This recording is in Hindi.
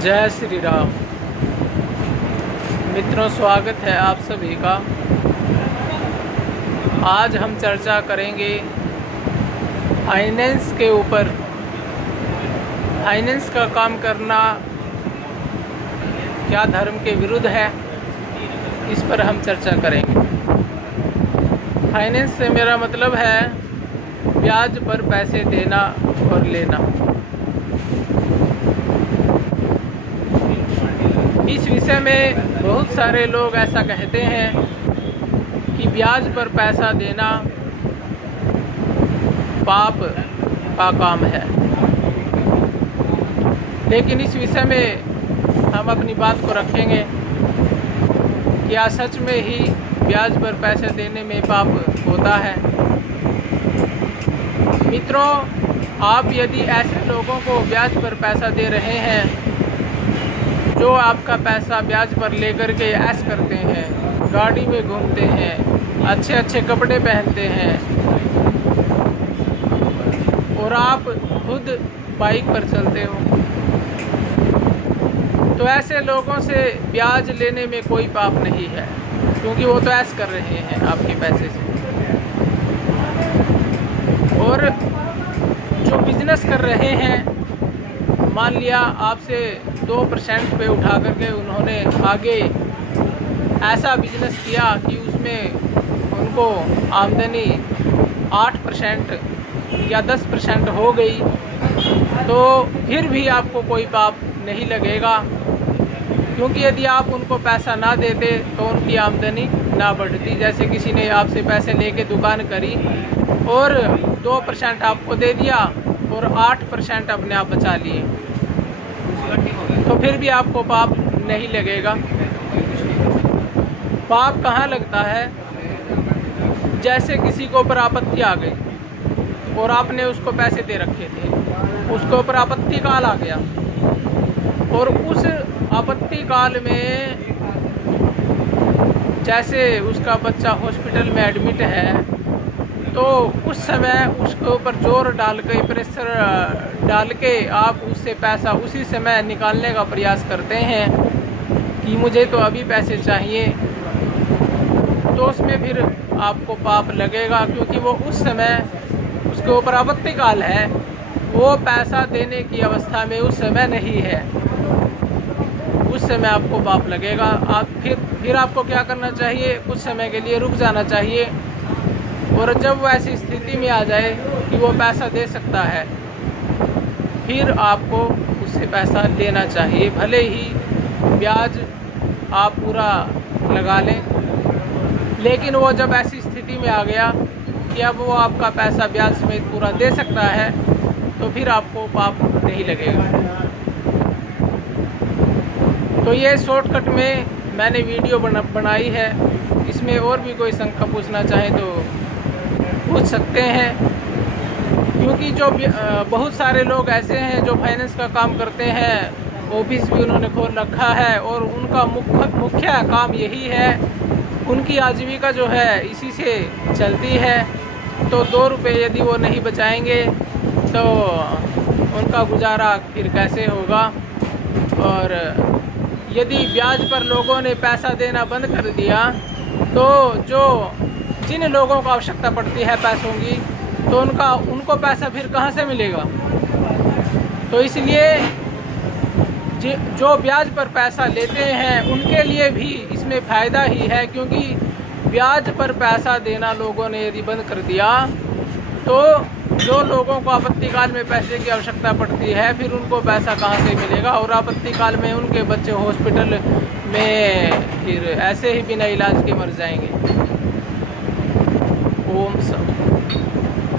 जय श्री राम। मित्रों, स्वागत है आप सभी का। आज हम चर्चा करेंगे फाइनेंस के ऊपर। फाइनेंस का काम करना क्या धर्म के विरुद्ध है, इस पर हम चर्चा करेंगे। फाइनेंस से मेरा मतलब है ब्याज पर पैसे देना और लेना। इस विषय में बहुत सारे लोग ऐसा कहते हैं कि ब्याज पर पैसा देना पाप का काम है, लेकिन इस विषय में हम अपनी बात को रखेंगे। क्या सच में ही ब्याज पर पैसे देने में पाप होता है? मित्रों, आप यदि ऐसे लोगों को ब्याज पर पैसा दे रहे हैं जो आपका पैसा ब्याज पर लेकर के ऐश करते हैं, गाड़ी में घूमते हैं, अच्छे अच्छे कपड़े पहनते हैं और आप खुद बाइक पर चलते हो, तो ऐसे लोगों से ब्याज लेने में कोई पाप नहीं है, क्योंकि वो तो ऐश कर रहे हैं आपके पैसे से। और जो बिजनेस कर रहे हैं, मान लिया आपसे 2% पे उठा करके उन्होंने आगे ऐसा बिजनेस किया कि उसमें उनको आमदनी 8% या 10% हो गई, तो फिर भी आपको कोई पाप नहीं लगेगा, क्योंकि यदि आप उनको पैसा ना देते तो उनकी आमदनी ना बढ़ती। जैसे किसी ने आपसे पैसे लेके दुकान करी और 2% आपको दे दिया और 8% अपने आप बचा लिए, तो फिर भी आपको पाप नहीं लगेगा। पाप कहाँ लगता है? जैसे किसी को ऊपर आपत्ति आ गई और आपने उसको पैसे दे रखे थे, उसको ऊपर आपत्ति काल आ गया और उस आपत्ति काल में जैसे उसका बच्चा हॉस्पिटल में एडमिट है, तो उस समय उसके ऊपर जोर डाल के, प्रेशर डाल के आप उससे पैसा उसी समय निकालने का प्रयास करते हैं कि मुझे तो अभी पैसे चाहिए, तो उसमें फिर आपको पाप लगेगा, क्योंकि वो उस समय उसके ऊपर आपत्ति काल है, वो पैसा देने की अवस्था में उस समय नहीं है, उस समय आपको पाप लगेगा। आप फिर आपको क्या करना चाहिए? कुछ समय के लिए रुक जाना चाहिए, और जब वो ऐसी स्थिति में आ जाए कि वो पैसा दे सकता है, फिर आपको उससे पैसा लेना चाहिए, भले ही ब्याज आप पूरा लगा लें। लेकिन वो जब ऐसी स्थिति में आ गया कि अब वो आपका पैसा ब्याज समेत पूरा दे सकता है, तो फिर आपको पाप नहीं लगेगा। तो ये शॉर्टकट में मैंने वीडियो बनाई है। इसमें और भी कोई शंका पूछना चाहे तो पूछ सकते हैं, क्योंकि जो बहुत सारे लोग ऐसे हैं जो फाइनेंस का काम करते हैं, ऑफिस भी उन्होंने खोल रखा है और उनका मुख्य काम यही है, उनकी आजीविका जो है इसी से चलती है। तो 2 रुपये यदि वो नहीं बचाएंगे तो उनका गुजारा फिर कैसे होगा? और यदि ब्याज पर लोगों ने पैसा देना बंद कर दिया, तो जिन लोगों को आवश्यकता पड़ती है पैसों की, तो उनको पैसा फिर कहाँ से मिलेगा? तो इसलिए जो ब्याज पर पैसा लेते हैं उनके लिए भी इसमें फ़ायदा ही है, क्योंकि ब्याज पर पैसा देना लोगों ने यदि बंद कर दिया, तो जो लोगों को आपत्ति काल में पैसे की आवश्यकता पड़ती है, फिर उनको पैसा कहाँ से मिलेगा? और आपत्ति काल में उनके बच्चे हॉस्पिटल में फिर ऐसे ही बिना इलाज के मर जाएंगे। ओम सब